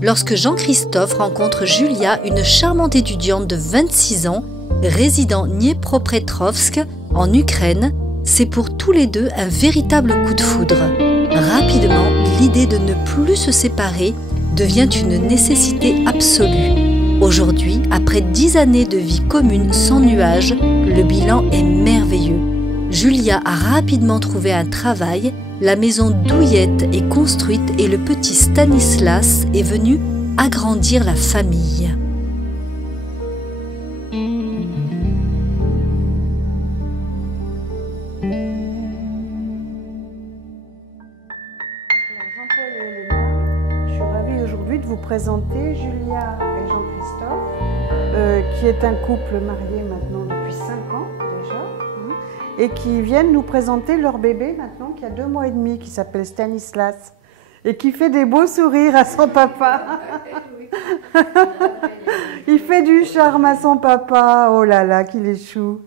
lorsque Jean-Christophe rencontre Julia, une charmante étudiante de 26 ans, résidant Dniepropetrovsk, en Ukraine. C'est pour tous les deux un véritable coup de foudre. Rapidement, l'idée de ne plus se séparer devient une nécessité absolue. Aujourd'hui, après 10 années de vie commune sans nuages, le bilan est merveilleux. Julia a rapidement trouvé un travail, la maison douillette est construite et le petit Stanislas est venu agrandir la famille. De vous présenter Julia et Jean-Christophe, qui est un couple marié maintenant depuis 5 ans déjà, et qui viennent nous présenter leur bébé maintenant qui a 2 mois et demi, qui s'appelle Stanislas, et qui fait des beaux sourires à son papa. Il fait du charme à son papa, oh là là, qu'il est chou.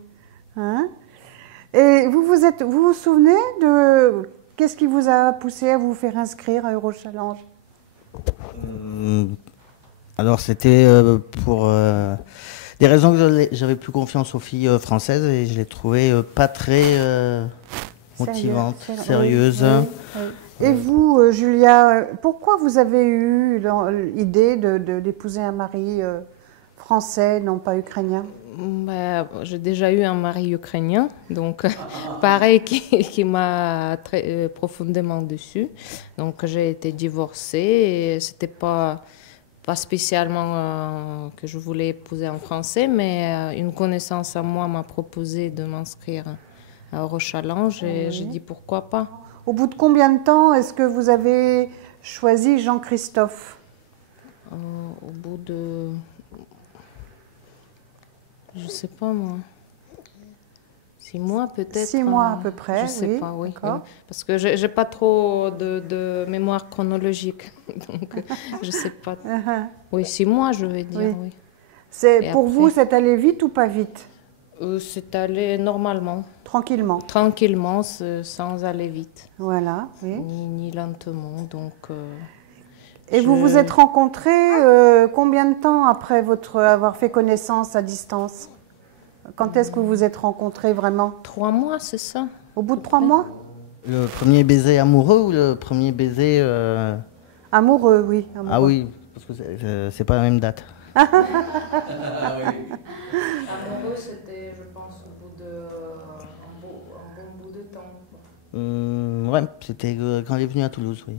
Hein? Et vous vous souvenez de qu'est-ce qui vous a poussé à vous faire inscrire à Eurochallenge? Alors c'était pour des raisons que j'avais plus confiance aux filles françaises et je les trouvais pas très motivantes, sérieuses. Oui, oui. Et vous, Julia, pourquoi vous avez eu l'idée d'épouser un mari français, non pas ukrainien? J'ai déjà eu un mari ukrainien, donc pareil, qui m'a très profondément déçue. Donc j'ai été divorcée et c'était pas spécialement que je voulais épouser un Français, mais une connaissance à moi m'a proposé de m'inscrire à Eurochallenge et j'ai dit pourquoi pas. Au bout de combien de temps est-ce que vous avez choisi Jean-Christophe? Au bout de... Je sais pas moi. 6 mois peut-être. 6 mois à peu près. Je sais pas, oui. Parce que j'ai pas trop de mémoire chronologique. Donc je sais pas. Oui, 6 mois je vais dire, oui. Pour vous, c'est allé vite ou pas vite? C'est allé normalement. Tranquillement? Tranquillement, sans aller vite. Voilà, oui. Ni lentement, donc... Et vous vous êtes rencontrés combien de temps après avoir fait connaissance à distance? Quand est-ce que vous vous êtes rencontrés vraiment? 3 mois, c'est ça. Au bout de 3 mois? Le premier baiser amoureux ou le premier baiser... Amoureux, oui. Amoureux. Ah oui, parce que c'est pas la même date. Ah oui. Amoureux, c'était, je pense, au bout de un bon bout de temps. Ouais, c'était quand elle est venue à Toulouse, oui.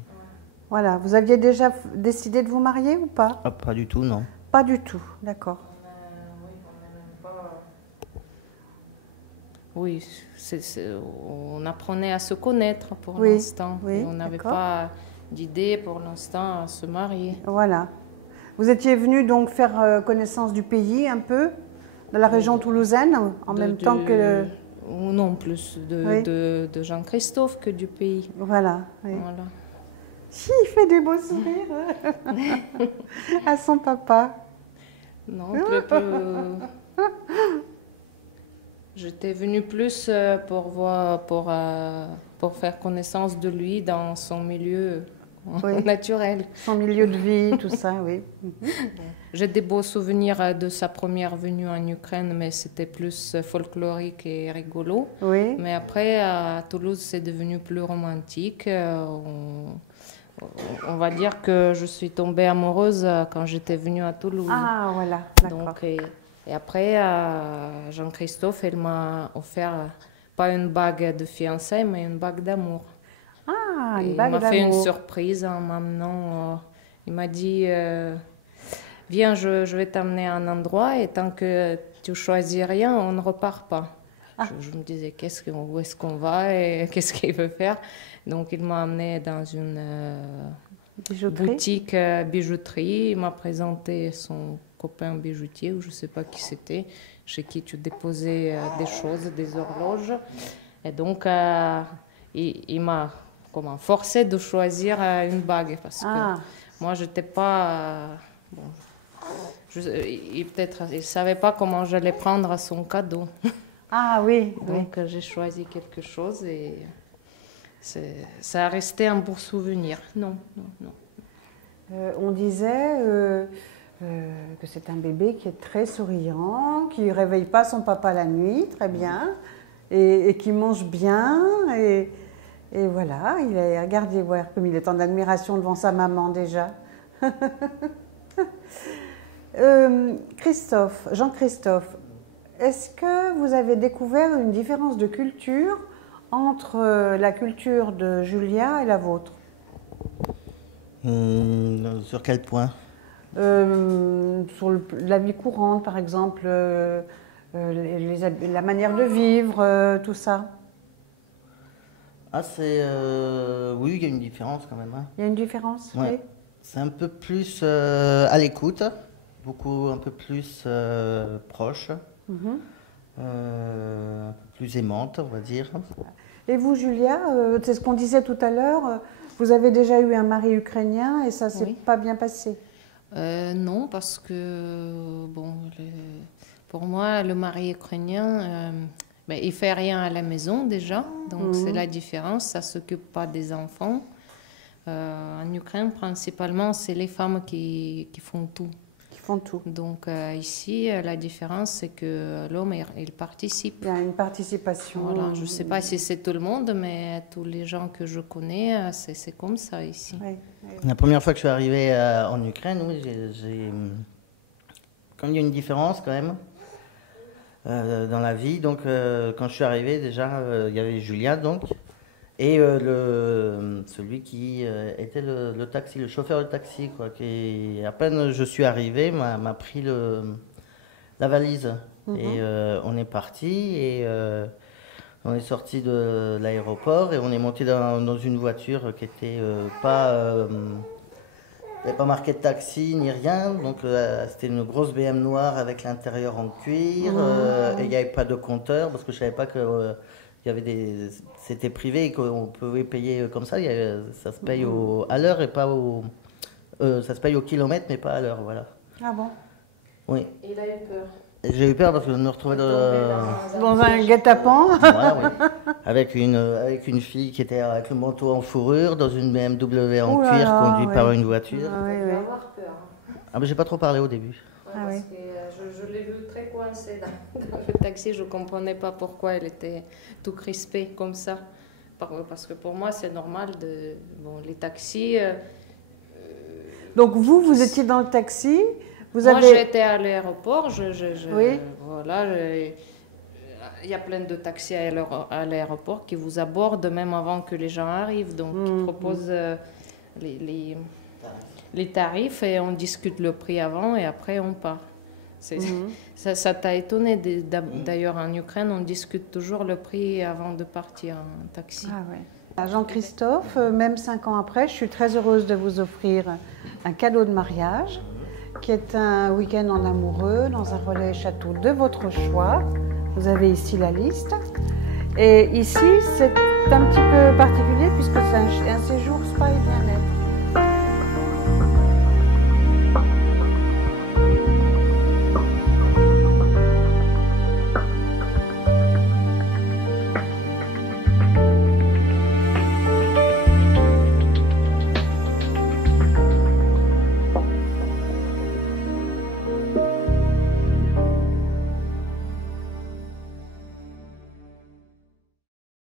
Voilà, vous aviez déjà décidé de vous marier ou pas? Ah, pas du tout, non. Pas du tout, d'accord. Oui, on apprenait à se connaître pour l'instant. Oui, on n'avait pas d'idée pour l'instant à se marier. Voilà. Vous étiez venu donc faire connaissance du pays un peu, de la région toulousaine, en même temps que... Non, plus de Jean-Christophe que du pays. Voilà, oui. Voilà. Il fait des beaux sourires à son papa. Non, j'étais venue plus pour faire connaissance de lui dans son milieu naturel. Son milieu de vie, tout ça, oui. J'ai des beaux souvenirs de sa première venue en Ukraine, mais c'était plus folklorique et rigolo. Oui. Mais après, à Toulouse, c'est devenu plus romantique. On va dire que je suis tombée amoureuse quand j'étais venue à Toulouse. Ah, voilà, d'accord. Et après, Jean-Christophe, il m'a offert pas une bague de fiançailles, mais une bague d'amour. Ah, une bague d'amour. Il m'a fait une surprise en m'amenant. Il m'a dit, viens, je vais t'amener à un endroit et tant que tu choisis rien, on ne repart pas. Ah. Je me disais, où est-ce qu'on va et qu'est-ce qu'il veut faire? Donc, il m'a amené dans une boutique bijouterie. Il m'a présenté son copain bijoutier, ou je ne sais pas qui c'était, chez qui tu déposais des choses, des horloges. Et donc, il m'a forcé de choisir une bague. Parce que moi, je n'étais pas... peut-être il ne savait pas comment j'allais prendre son cadeau. Ah oui. Donc j'ai choisi quelque chose et ça a resté un beau souvenir. Non. On disait que c'est un bébé qui est très souriant, qui ne réveille pas son papa la nuit, très bien, et qui mange bien. Et voilà, regardez voir comme il est en admiration devant sa maman déjà. Christophe, Jean-Christophe, est-ce que vous avez découvert une différence de culture entre la culture de Julia et la vôtre? Sur quel point? Sur la vie courante, par exemple, la manière de vivre, tout ça. Ah, oui, il y a une différence quand même. Hein. Il y a une différence, ouais. Oui. C'est un peu plus à l'écoute, un peu plus proche, un peu plus aimante, on va dire. Et vous, Julia, c'est ce qu'on disait tout à l'heure, vous avez déjà eu un mari ukrainien et ça ne s'est pas bien passé? Non, parce que, pour moi, le mari ukrainien, il ne fait rien à la maison déjà, donc c'est la différence, ça ne s'occupe pas des enfants. En Ukraine, principalement, c'est les femmes qui font tout. Qui font tout. Donc ici, la différence, c'est que l'homme, il participe. Il y a une participation. Voilà. Je ne sais pas si c'est tout le monde, mais tous les gens que je connais, c'est comme ça ici. Oui. La première fois que je suis arrivé en Ukraine, oui, quand il y a une différence quand même dans la vie. Donc quand je suis arrivé, déjà, il y avait Julia, donc. Et celui qui était le taxi, le chauffeur de taxi, quoi, qui, à peine je suis arrivé, m'a pris la valise. Et on est parti et on est sorti de l'aéroport et on est monté dans une voiture qui était pas marqué de taxi ni rien. Donc c'était une grosse BM noire avec l'intérieur en cuir et il n'y avait pas de compteur parce que je savais pas que... c'était privé et qu'on pouvait payer comme ça. Ça se paye à l'heure et pas ça se paye au kilomètre, mais pas à l'heure, voilà. Ah bon? Oui. Il a eu peur. J'ai eu peur parce que je me retrouvais dans un guet-apens. Voilà, oui. Avec une fille qui était avec le manteau en fourrure dans une BMW en cuir conduite par une voiture. Ah, oui, il va avoir peur. Ah, mais j'ai pas trop parlé au début. Parce que je l'ai vu très coincé dans le taxi, je ne comprenais pas pourquoi elle était tout crispée comme ça. Parce que pour moi, c'est normal, les taxis... Donc vous étiez dans le taxi, moi j'étais à l'aéroport, voilà, il y a plein de taxis à l'aéroport qui vous abordent même avant que les gens arrivent, donc qui proposent les tarifs et on discute le prix avant et après on part. Ça t'a étonné d'ailleurs en Ukraine, on discute toujours le prix avant de partir en taxi. Ah ouais. Jean-Christophe, même 5 ans après, je suis très heureuse de vous offrir un cadeau de mariage qui est un week-end en amoureux dans un relais château de votre choix. Vous avez ici la liste. Et ici, c'est un petit peu particulier puisque c'est un séjour spa et bien-être.